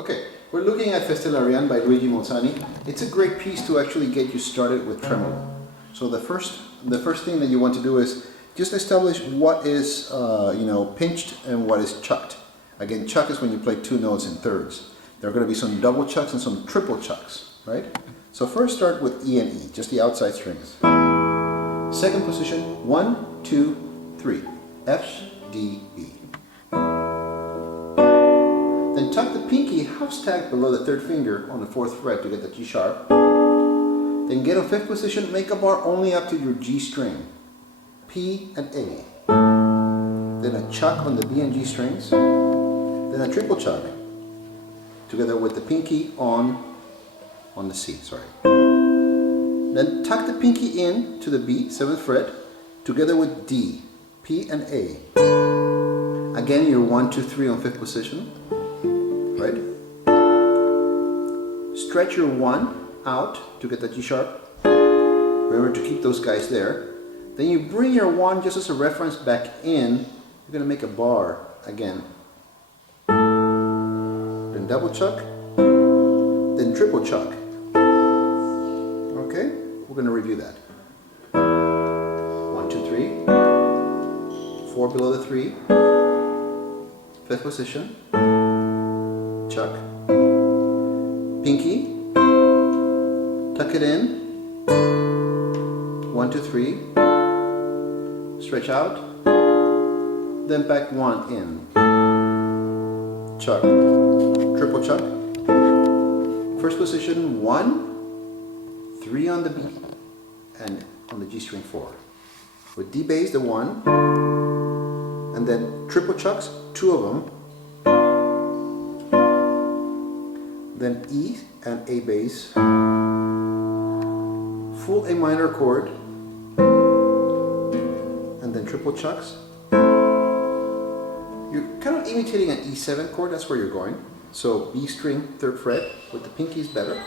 Okay, we're looking at Feste Larianne by Mozanni. It's a great piece to actually get you started with tremolo. So the first thing that you want to do is just establish what is pinched and what is chucked. Again, chuck is when you play two notes in thirds. There are going to be some double chucks and some triple chucks, right? So first start with E and E, just the outside strings. Second position, 1, 2, 3, F, D, E. Then tuck the pinky half stack below the third finger on the fourth fret to get the G sharp. Then get on fifth position, make a bar only up to your G string, P and A. Then a chuck on the B and G strings. Then a triple chuck together with the pinky on the C, sorry. Then tuck the pinky in to the B, 7th fret, together with D, P and A. Again, you're 1, 2, 3 on 5th position, right? Stretch your 1 out to get the G sharp. Remember to keep those guys there. Then you bring your 1 just as a reference back in. You're going to make a bar again. Then double chuck, then triple chuck. Okay, we're going to review that. 1, 2, 3, 4 below the 3, 5th position, chuck, pinky, tuck it in, 1, 2, 3, stretch out, then back 1 in, chuck, triple chuck, first position 1, 3 on the B and on the G string 4. With D bass the 1, and then triple chucks, 2 of them, then E and A bass, full A minor chord, and then triple chucks. You're kind of imitating an E7 chord, that's where you're going. So B string, 3rd fret, with the pinky is better.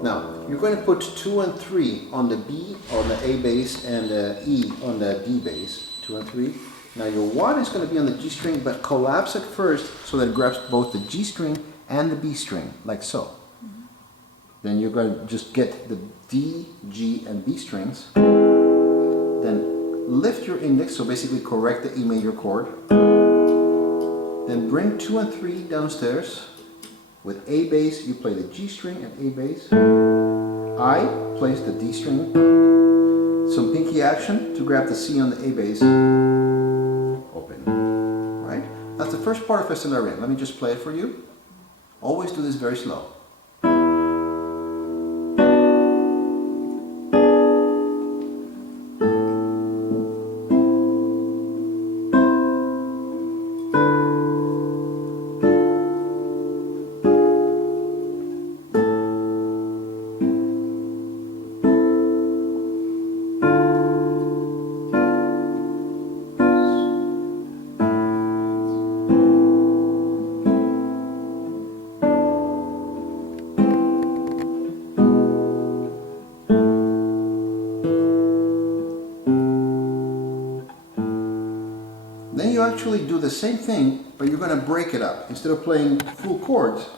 Now, you're going to put 2 and 3 on the B, on the A bass, and the E on the D bass, 2 and 3. Now your 1 is going to be on the G string, but collapse it first so that it grabs both the G string and the B string, like so. Then you're going to just get the D, G, and B strings. Then lift your index, so basically correct the E major chord. Then bring 2 and 3 downstairs. With A bass, you play the G string and A bass. I plays the D string. Some pinky action to grab the C on the A bass. Open. Right? That's the first part of Feste Larianne. Let me just play it for you. Always do this very slow. Then you actually do the same thing, but you're going to break it up. Instead of playing full chords,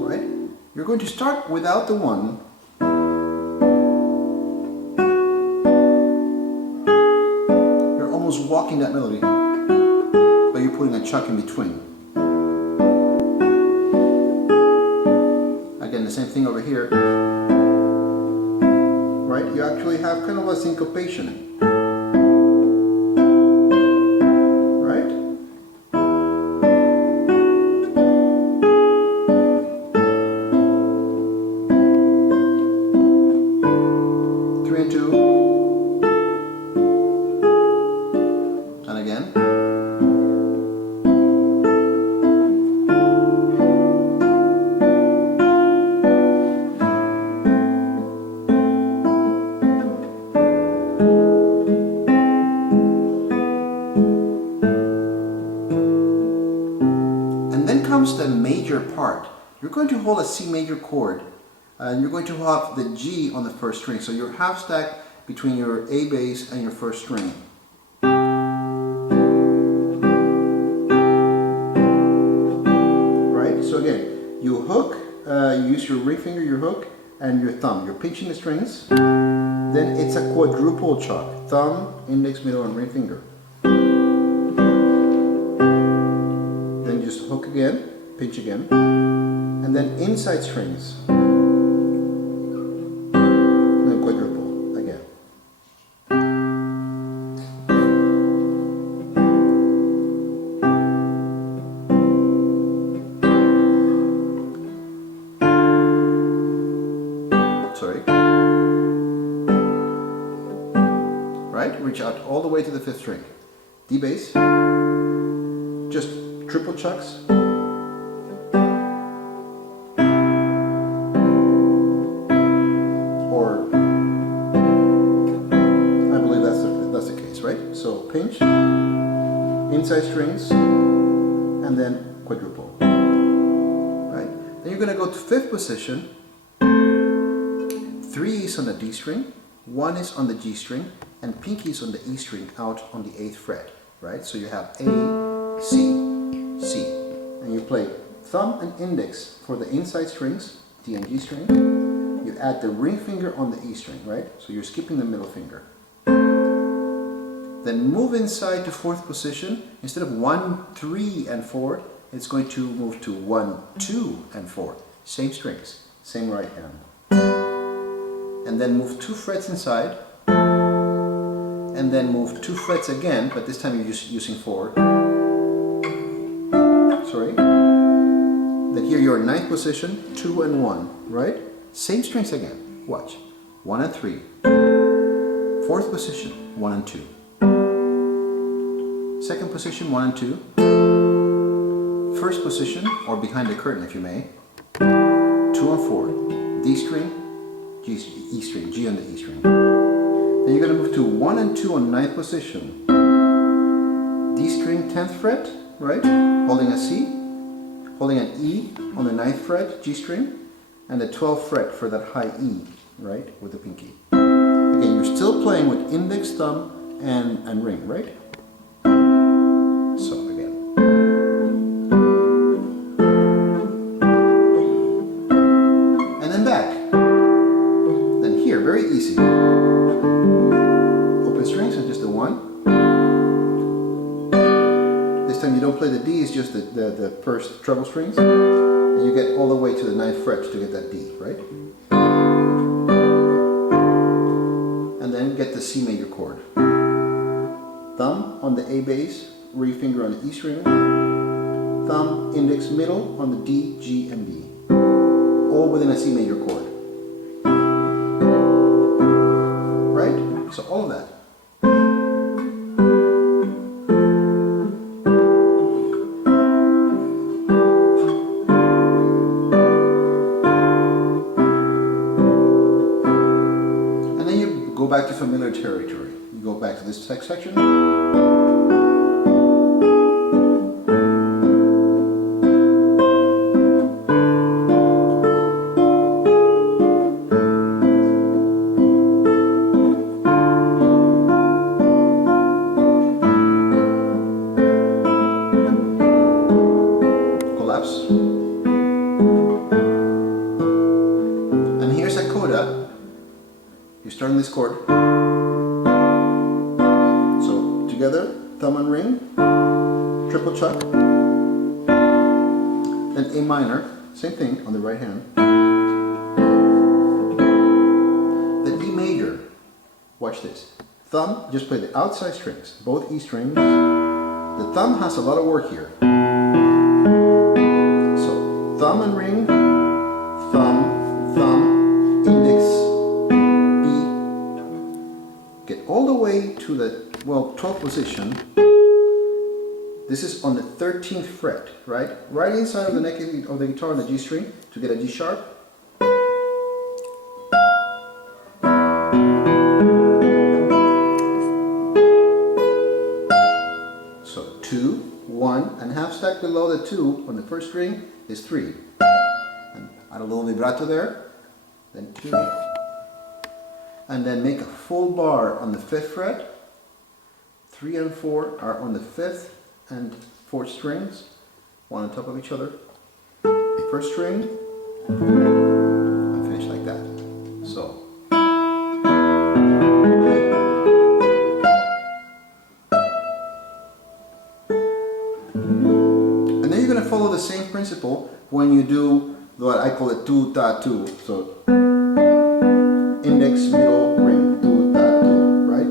right? You're going to start without the 1. You're almost walking that melody, but you're putting a chuck in between. Again, the same thing over here, right? You actually have kind of a syncopation. And again. And then comes the major part. You're going to hold a C major chord and you're going to have the G on the first string. So you're half stacked between your A bass and your first string. You hook, you use your ring finger, your hook, and your thumb. You're pinching the strings. Then it's a quadruple chop. Thumb, index, middle, and ring finger. Then just hook again, pinch again, and then inside strings. Then quadruple again. Sorry. Right? Reach out all the way to the 5th string. D bass. Just triple chucks. Or I believe that's the case, right? So pinch, inside strings, and then quadruple. Right? Then you're going to go to 5th position. 3 is on the D string, 1 is on the G string, and pinkie is on the E string out on the 8th fret, right? So you have A, C, C. And you play thumb and index for the inside strings, D and G string. You add the ring finger on the E string, right? So you're skipping the middle finger. Then move inside to 4th position. Instead of 1, 3, and 4, it's going to move to 1, 2, and 4. Same strings, same right hand. And then move 2 frets inside, and then move 2 frets again, but this time you're using 4. Sorry. Then here you're in 9th position, 2 and 1, right? Same strings again. Watch. 1 and 3. 4th position, 1 and 2. 2nd position, 1 and 2. 1st position, or behind the curtain if you may, 2 and 4. D string, G, E string, G on the E string. Then you're going to move to 1 and 2 on 9th position. D string, 10th fret, right? Holding a C, holding an E on the 9th fret, G string, and the 12th fret for that high E, right? With the pinkie. Again, you're still playing with index, thumb, and ring, right? So again. And then back. Very easy. Open strings and just the 1. This time you don't play the D, it's just the first treble strings. And you get all the way to the 9th fret to get that D, right? And then get the C major chord. Thumb on the A bass, ring finger on the E string. Thumb, index, middle on the D, G, and B. All within a C major chord. So all of that. And then you go back to familiar territory. You go back to this section. And here's a coda. You're starting this chord. So together, thumb and ring, triple chuck, then A minor, same thing on the right hand. Then E major. Watch this. Thumb, just play the outside strings, both E strings. The thumb has a lot of work here. Thumb and ring, thumb, thumb, index, B. Get all the way to the, 12th position. This is on the 13th fret, right? Right inside of the neck of the guitar on the G string to get a G sharp. So 2, 1, and half stack below the 2 on the 1st string is 3. And add a little vibrato there, then 2. And then make a full bar on the 5th fret. 3 and 4 are on the 5th and 4th strings, one on top of each other. 1st first string, and finish like that. So. And then you're going to follow the same principle when you do what I call it 2-ta-2. So index, middle, ring, 2-ta-2, right?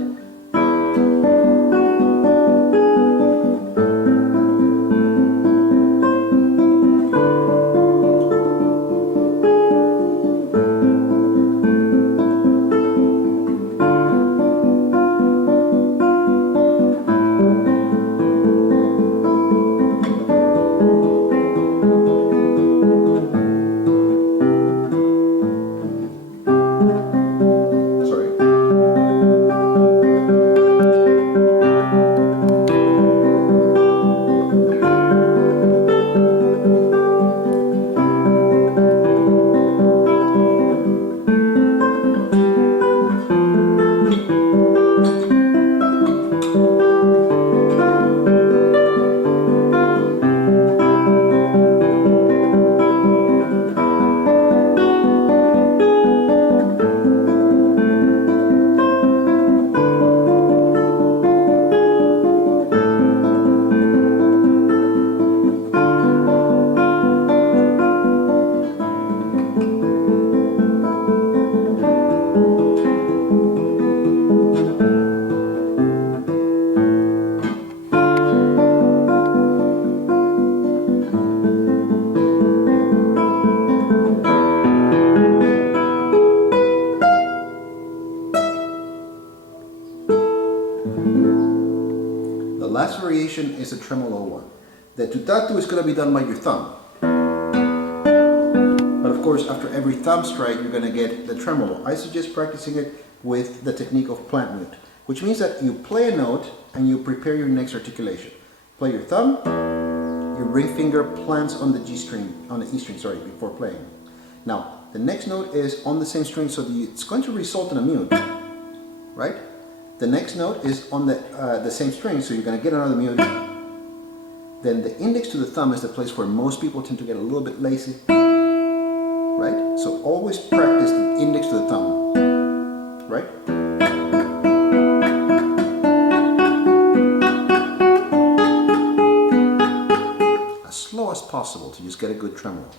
The last variation is a tremolo one. The 2-ta-2 is going to be done by your thumb. But of course, after every thumb strike, you're going to get the tremolo. I suggest practicing it with the technique of plant mute, which means that you play a note and you prepare your next articulation. Play your thumb, your ring finger plants on the G string, on the E string, sorry, before playing. Now, the next note is on the same string, so it's going to result in a mute, right? The next note is on the same string, so you're going to get another mute. Then the index to the thumb is the place where most people tend to get a little bit lazy, right? So always practice the index to the thumb, right? As slow as possible to just get a good tremolo.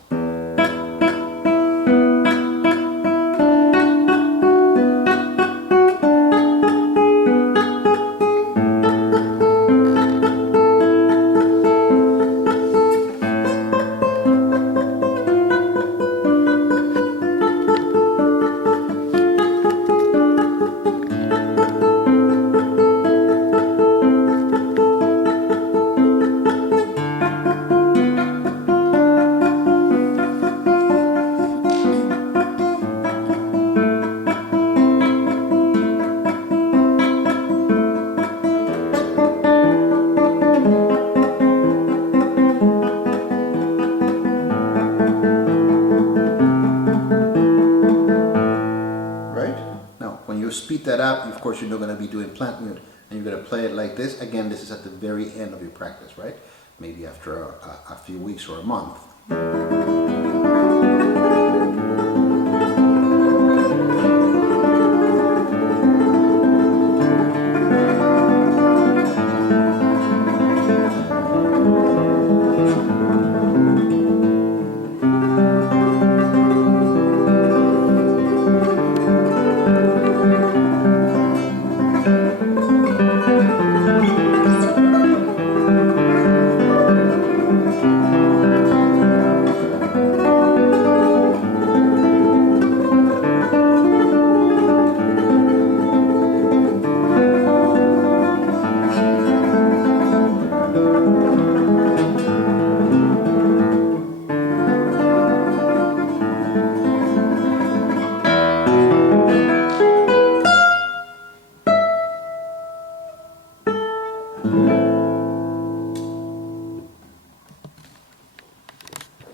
Speed that up, of course you're not going to be doing plant mute, and you're going to play it like this. Again, this is at the very end of your practice, right? Maybe after a few weeks or a month.